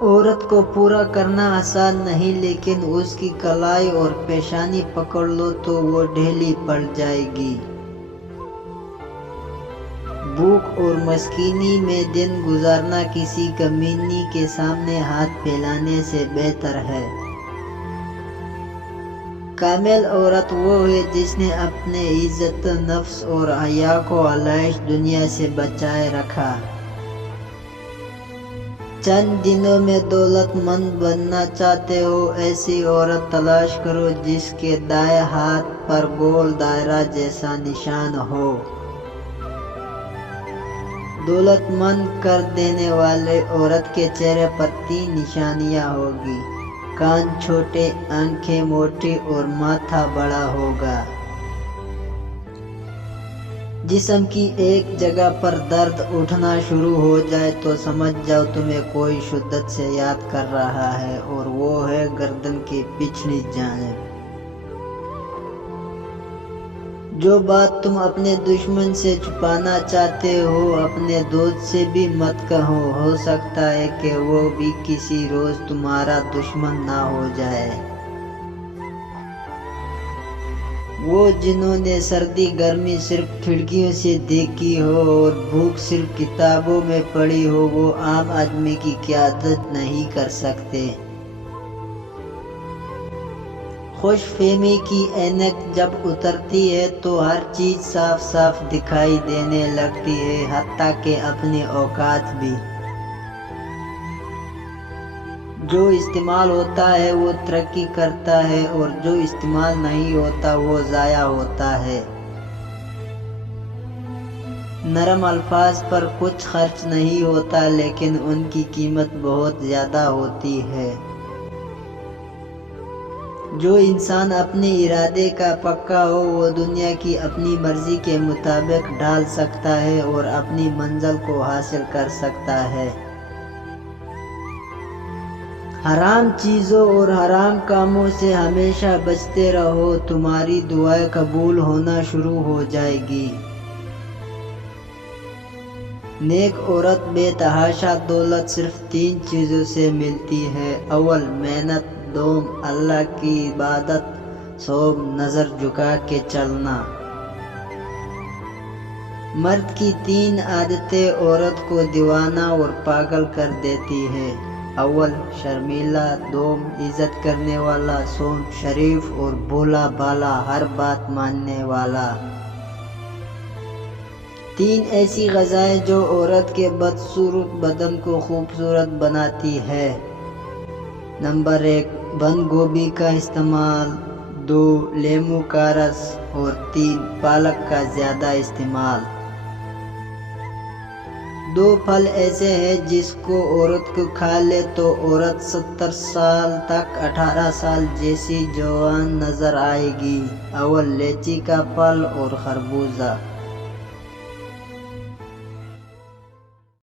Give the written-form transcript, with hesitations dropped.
عورت کو پورا کرنا آسان نہیں، لیکن اس کی کلائی اور پیشانی پکڑ لو تو وہ ڈھیلی پڑ جائے گی۔ بھوک اور مسکینی میں دن گزارنا کسی کمینی کے سامنے ہاتھ پھیلانے سے بہتر ہے۔ کامل عورت وہ ہے جس نے اپنے عزت نفس اور حیا کو علائش دنیا سے بچائے رکھا۔ چند دنوں میں دولت مند بننا چاہتے ہو، ایسی عورت تلاش کرو جس کے دائیں ہاتھ پر گول دائرہ جیسا نشان ہو۔ دولت مند کر دینے والے عورت کے چہرے پر 3 نشانیاں ہوگی: کان چھوٹے، آنکھیں موٹی اور ماتھا بڑا ہوگا۔ جسم کی ایک جگہ پر درد اٹھنا شروع ہو جائے تو سمجھ جاؤ تمہیں کوئی شدت سے یاد کر رہا ہے، اور وہ ہے گردن کی پچھلی جانب۔ جو بات تم اپنے دشمن سے چھپانا چاہتے ہو اپنے دوست سے بھی مت کہو، ہو سکتا ہے کہ وہ بھی کسی روز تمہارا دشمن نہ ہو جائے۔ وہ جنہوں نے سردی گرمی صرف کھڑکیوں سے دیکھی ہو اور بھوک صرف کتابوں میں پڑھی ہو، وہ عام آدمی کی قیادت نہیں کر سکتے۔ خوش فہمی کی اینک جب اترتی ہے تو ہر چیز صاف صاف دکھائی دینے لگتی ہے، حتیٰ کہ اپنے اوقات بھی۔ جو استعمال ہوتا ہے وہ ترقی کرتا ہے، اور جو استعمال نہیں ہوتا وہ ضائع ہوتا ہے۔ نرم الفاظ پر کچھ خرچ نہیں ہوتا، لیکن ان کی قیمت بہت زیادہ ہوتی ہے۔ جو انسان اپنے ارادے کا پکا ہو وہ دنیا کی اپنی مرضی کے مطابق ڈھال سکتا ہے اور اپنی منزل کو حاصل کر سکتا ہے۔ حرام چیزوں اور حرام کاموں سے ہمیشہ بچتے رہو، تمہاری دعائیں قبول ہونا شروع ہو جائے گی۔ نیک عورت بے تحاشا دولت صرف 3 چیزوں سے ملتی ہے: اول محنت، دوم اللہ کی عبادت، سوم نظر جھکا کے چلنا۔ مرد کی 3 عادتیں عورت کو دیوانہ اور پاگل کر دیتی ہیں: اول شرمیلا، دوم عزت کرنے والا، سوم شریف اور بھولا بھالا ہر بات ماننے والا۔ 3 ایسی غذائیں جو عورت کے بدصورت بدن کو خوبصورت بناتی ہے۔ نمبر 1 بند گوبھی کا استعمال، 2 لیموں کا رس اور 3 پالک کا زیادہ استعمال۔ 2 پھل ایسے ہیں جس کو عورت کو کھا لے تو عورت 70 سال تک 18 سال جیسی جوان نظر آئے گی: اول لیچی کا پھل اور خربوزہ۔